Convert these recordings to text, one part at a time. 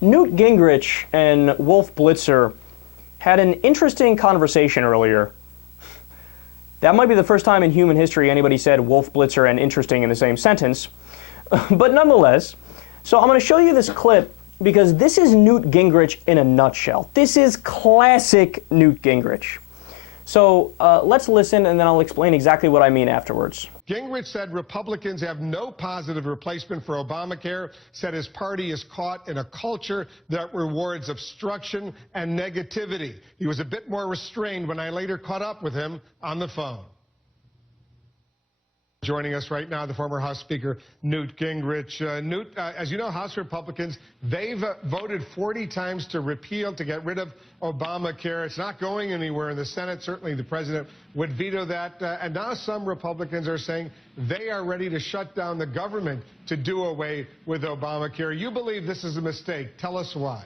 Newt Gingrich and Wolf Blitzer had an interesting conversation earlier. That might be the first time in human history anybody said Wolf Blitzer and interesting in the same sentence. But nonetheless, so I'm going to show you this clip because this is Newt Gingrich in a nutshell. This is classic Newt Gingrich. So let's listen and then I'll explain exactly what I mean afterwards. Gingrich said Republicans have no positive replacement for Obamacare, said his party is caught in a culture that rewards obstruction and negativity. He was a bit more restrained when I later caught up with him on the phone. Joining us right now, the former House Speaker Newt Gingrich. Newt, as you know, House Republicans, they've voted 40 times to repeal, to get rid of Obamacare. It's not going anywhere in the Senate. Certainly the president would veto that. And now some Republicans are saying they are ready to shut down the government to do away with Obamacare. You believe this is a mistake. Tell us why.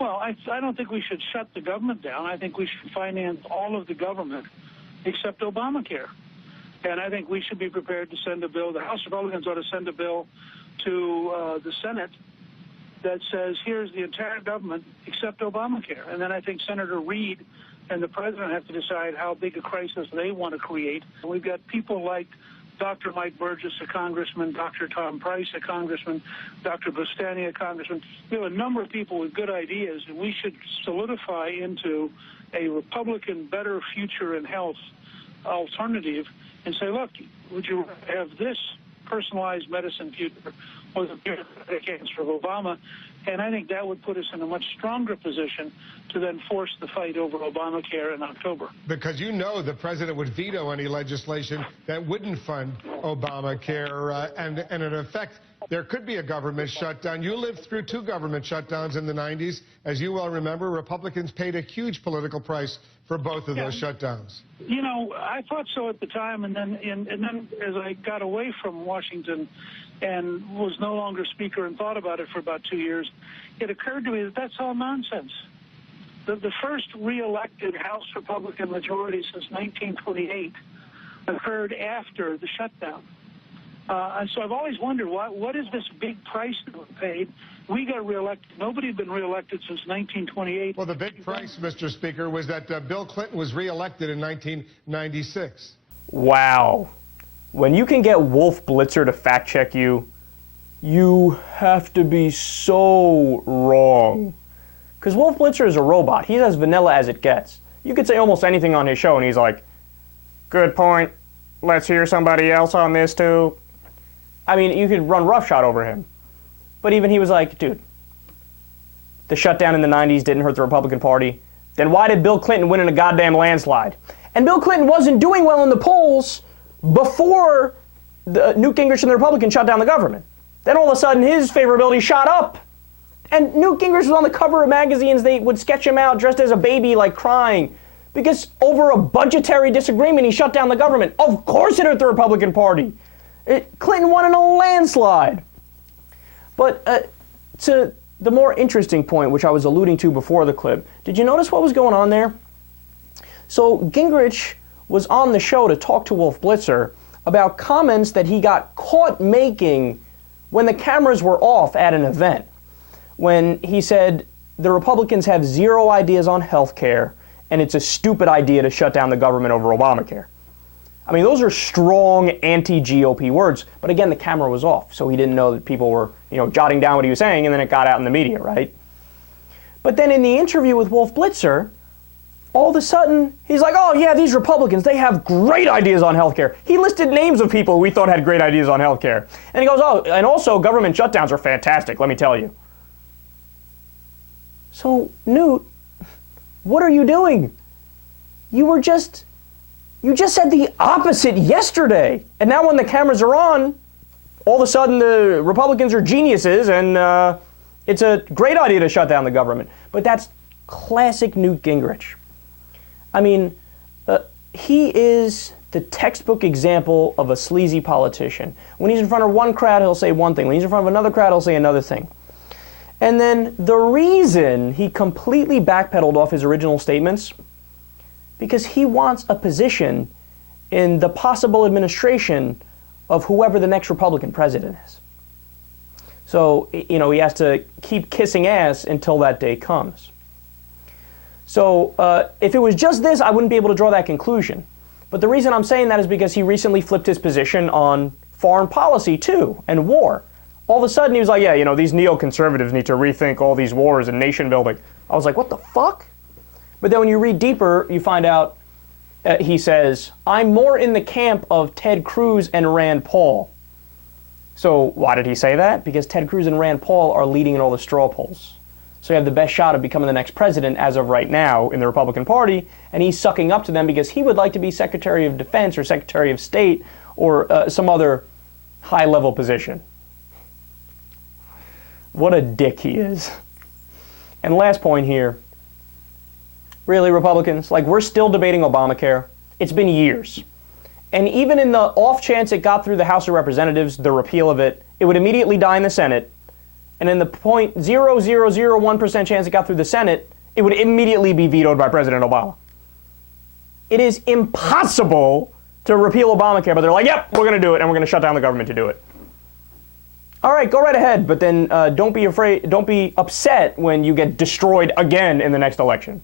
Well, I don't think we should shut the government down. I think we should finance all of the government except Obamacare. And I think we should be prepared to send a bill. The House Republicans ought to send a bill to the Senate that says, here's the entire government except Obamacare. And then I think Senator Reid and the president have to decide how big a crisis they want to create. We've got people like Dr. Mike Burgess, a congressman, Dr. Tom Price, a congressman, Dr. Bustani, a congressman. We have a number of people with good ideas, and we should solidify into a Republican better future in health alternative and say, look, would you have this personalized medicine future or the bureaucratic answer of Obama? And I think that would put us in a much stronger position to then force the fight over Obamacare in October. Because you know the president would veto any legislation that wouldn't fund Obamacare. And in effect, there could be a government shutdown. You lived through 2 government shutdowns in the 90s. As you well remember, Republicans paid a huge political price for both of those shutdowns. You know, I thought so at the time, and then as I got away from Washington and was no longer Speaker and thought about it for about 2 years, it occurred to me that that's all nonsense. The first re-elected House Republican majority since 1928 occurred after the shutdown. And so I've always wondered, what is this big price that we paid? We got reelected. Nobody had been reelected since 1928. Well, the big price, Mr. Speaker, was that Bill Clinton was reelected in 1996. Wow. When you can get Wolf Blitzer to fact check you, you have to be so wrong. Because Wolf Blitzer is a robot. He's as vanilla as it gets. You could say almost anything on his show and he's like, good point. Let's hear somebody else on this too. I mean, you could run roughshod over him. But even he was like, dude, the shutdown in the 90s didn't hurt the Republican Party. Then why did Bill Clinton win in a goddamn landslide? And Bill Clinton wasn't doing well in the polls before Newt Gingrich and the Republicans shut down the government. Then all of a sudden his favorability shot up. And Newt Gingrich was on the cover of magazines. They would sketch him out dressed as a baby, like crying. Because over a budgetary disagreement, he shut down the government. Of course it hurt the Republican Party. Clinton won in a landslide. But to the more interesting point, which I was alluding to before the clip, did you notice what was going on there? So Gingrich was on the show to talk to Wolf Blitzer about comments that he got caught making when the cameras were off at an event. When he said the Republicans have zero ideas on health care, and it's a stupid idea to shut down the government over Obamacare. I mean, those are strong anti-GOP words, but again, the camera was off, so he didn't know that people were, jotting down what he was saying, and then it got out in the media, right? But then in the interview with Wolf Blitzer, all of a sudden, he's like, oh yeah, these Republicans, they have great ideas on healthcare. He listed names of people who we thought had great ideas on healthcare. And he goes, oh, and also government shutdowns are fantastic, let me tell you. So, Newt, what are you doing? You just said the opposite yesterday. And now when the cameras are on, all of a sudden the Republicans are geniuses and it's a great idea to shut down the government. But that's classic Newt Gingrich. I mean, he is the textbook example of a sleazy politician. When he's in front of one crowd, he'll say one thing. When he's in front of another crowd, he'll say another thing. And then the reason he completely backpedaled off his original statements, because he wants a position in the possible administration of whoever the next Republican president is. So, you know, he has to keep kissing ass until that day comes. So if it was just this, I wouldn't be able to draw that conclusion. But the reason I'm saying that is because he recently flipped his position on foreign policy, too, and war. All of a sudden, he was like, yeah, you know, these neoconservatives need to rethink all these wars and nation building. I was like, what the fuck? But then when you read deeper, you find out he says, I'm more in the camp of Ted Cruz and Rand Paul. So why did he say that? Because Ted Cruz and Rand Paul are leading in all the straw polls. So you have the best shot of becoming the next president as of right now in the Republican Party, and he's sucking up to them because he would like to be Secretary of Defense or Secretary of State or some other high-level position. What a dick he is. And last point here, really, Republicans, like, we're still debating Obamacare. It's been years. And even in the off chance it got through the House of Representatives, the repeal of it, it would immediately die in the Senate. And in the 0.0001% chance it got through the Senate, it would immediately be vetoed by President Obama. It is impossible to repeal Obamacare, but they're like, yep, we're going to do it, and we're going to shut down the government to do it. All right, go right ahead, but then don't be afraid, don't be upset when you get destroyed again in the next election.